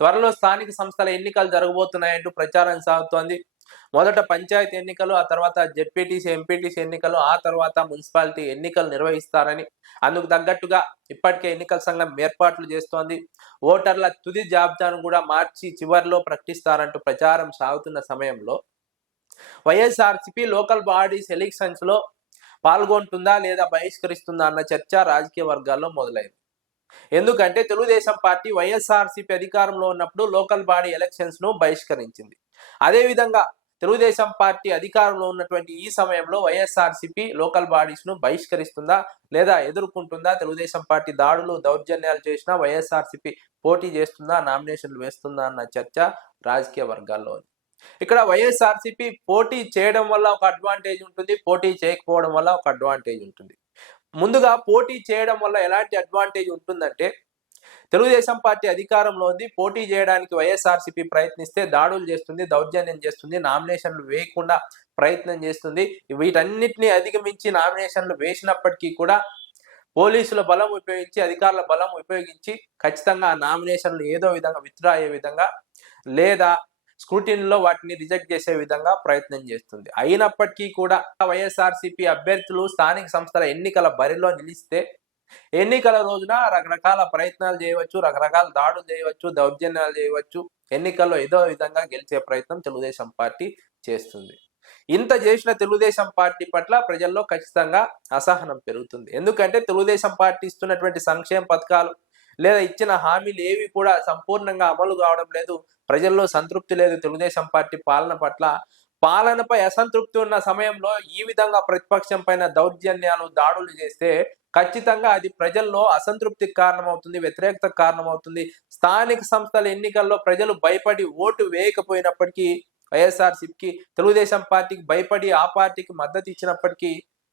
త్వరలో స్థానిక సంస్థల ఎన్నికలు జరగబోతున్నాయంటూ ప్రచారం సాగుతోంది. మొదట పంచాయతీ ఎన్నికలు, ఆ తర్వాత జెడ్పీటీసీ, ఎంపీటీసీ ఎన్నికలు, ఆ తర్వాత మున్సిపాలిటీ ఎన్నికలు నిర్వహిస్తారని, అందుకు తగ్గట్టుగా ఇప్పటికే ఎన్నికల సంఘం ఏర్పాట్లు చేస్తోంది. ఓటర్ల తుది జాబితాను కూడా మార్చి చివరిలో ప్రకటిస్తారంటూ ప్రచారం సాగుతున్న సమయంలో వైఎస్ఆర్సీపీ లోకల్ బాడీస్ ఎలక్షన్స్ లో పాల్గొంటుందా లేదా బహిష్కరిస్తుందా అన్న చర్చ రాజకీయ వర్గాల్లో మొదలైంది. ఎందుకంటే తెలుగుదేశం పార్టీ వైఎస్ఆర్సీపీ అధికారంలో ఉన్నప్పుడు లోకల్ బాడీ ఎలక్షన్స్ ను బహిష్కరించింది. అదేవిధంగా తెలుగుదేశం పార్టీ అధికారంలో ఉన్నటువంటి ఈ సమయంలో వైఎస్ఆర్సీపీ లోకల్ బాడీస్ ను బహిష్కరిస్తుందా లేదా ఎదుర్కొంటుందా? తెలుగుదేశం పార్టీ దాడులు దౌర్జన్యాలు చేసినా వైఎస్ఆర్సీపీ పోటీ చేస్తుందా, నామినేషన్లు వేస్తుందా అన్న చర్చ రాజకీయ వర్గాల్లో ఉంది. ఇక్కడ వైఎస్ఆర్సీపీ పోటీ చేయడం వల్ల ఒక అడ్వాంటేజ్ ఉంటుంది, పోటీ చేయకపోవడం వల్ల ఒక అడ్వాంటేజ్ ఉంటుంది. ముందుగా పోటీ చేయడం వల్ల ఎలాంటి అడ్వాంటేజ్ ఉంటుందంటే, తెలుగుదేశం పార్టీ అధికారంలో ఉంది, పోటీ చేయడానికి వైఎస్ఆర్సీపీ ప్రయత్నిస్తే దాడులు చేస్తుంది, దౌర్జన్యం చేస్తుంది, నామినేషన్లు వేయకుండా ప్రయత్నం చేస్తుంది. వీటన్నిటిని అధిగమించి నామినేషన్లు వేసినప్పటికీ కూడా పోలీసుల బలం ఉపయోగించి, అధికారుల బలం ఉపయోగించి ఖచ్చితంగా ఆ నామినేషన్లు ఏదో విధంగా విత్డ్రా అయ్యే విధంగా లేదా స్క్రూటినీలో వాటిని రిజెక్ట్ చేసే విధంగా ప్రయత్నం చేస్తుంది. అయినప్పటికీ కూడా వైఎస్ఆర్సీపీ అభ్యర్థులు స్థానిక సంస్థల ఎన్నికల బరిలో నిలిస్తే ఎన్నికల రోజున రకరకాల ప్రయత్నాలు చేయవచ్చు, రకరకాల దాడులు చేయవచ్చు, దౌర్జన్యాలు చేయవచ్చు. ఎన్నికల్లో ఏదో విధంగా గెలిచే ప్రయత్నం తెలుగుదేశం పార్టీ చేస్తుంది. ఇంత చేసిన తెలుగుదేశం పార్టీ పట్ల ప్రజల్లో ఖచ్చితంగా అసహనం పెరుగుతుంది. ఎందుకంటే తెలుగుదేశం పార్టీ ఇస్తున్నటువంటి సంక్షేమ పథకాలు లేదా ఇచ్చిన హామీలు ఏవి కూడా సంపూర్ణంగా అమలు కావడం లేదు. ప్రజల్లో సంతృప్తి లేదు తెలుగుదేశం పార్టీ పాలన పట్ల. పాలనపై అసంతృప్తి ఉన్న సమయంలో ఈ విధంగా ప్రతిపక్షం పైన దౌర్జన్యాలు దాడులు చేస్తే ఖచ్చితంగా అది ప్రజల్లో అసంతృప్తికి కారణమవుతుంది, వ్యతిరేకతకు కారణమవుతుంది. స్థానిక సంస్థల ఎన్నికల్లో ప్రజలు భయపడి ఓటు వేయకపోయినప్పటికీ వైఎస్ఆర్సీపీకి, తెలుగుదేశం పార్టీకి భయపడి ఆ పార్టీకి మద్దతు ఇచ్చినప్పటికీ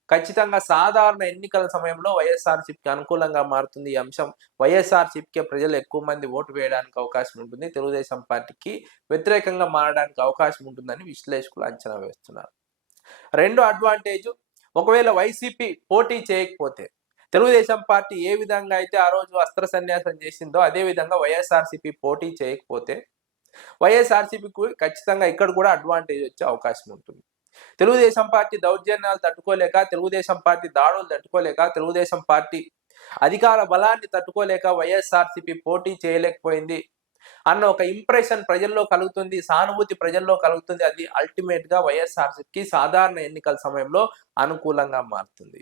ఖచ్చితంగా సాధారణ ఎన్నికల సమయంలో వైఎస్ఆర్సీపీకి అనుకూలంగా మారుతుంది ఈ అంశం. వైఎస్ఆర్సీపీకి ప్రజలు ఎక్కువ మంది ఓటు వేయడానికి అవకాశం ఉంటుంది, తెలుగుదేశం పార్టీకి వ్యతిరేకంగా మారడానికి అవకాశం ఉంటుందని విశ్లేషకులు అంచనా వేస్తున్నారు. రెండో అడ్వాంటేజ్, ఒకవేళ వైసీపీ పోటీ చేయకపోతే తెలుగుదేశం పార్టీ ఏ విధంగా అయితే ఆ రోజు అస్త్ర సన్యాసం చేసిందో అదే విధంగా వైఎస్ఆర్సీపీ పోటీ చేయకపోతే వైఎస్ఆర్సీపీకి ఖచ్చితంగా ఇక్కడ కూడా అడ్వాంటేజ్ వచ్చే అవకాశం ఉంటుంది. తెలుగుదేశం పార్టీ దౌర్జన్యాలు తట్టుకోలేక, తెలుగుదేశం పార్టీ దాడులు తట్టుకోలేక, తెలుగుదేశం పార్టీ అధికార బలాన్ని తట్టుకోలేక వైఎస్ఆర్సీపీ పోటీ చేయలేకపోయింది అన్న ఒక ఇంప్రెషన్ ప్రజల్లో కలుగుతుంది, సానుభూతి ప్రజల్లో కలుగుతుంది. అది అల్టిమేట్ గా వైఎస్ఆర్సీపీకి సాధారణ ఎన్నికల సమయంలో అనుకూలంగా మారుతుంది.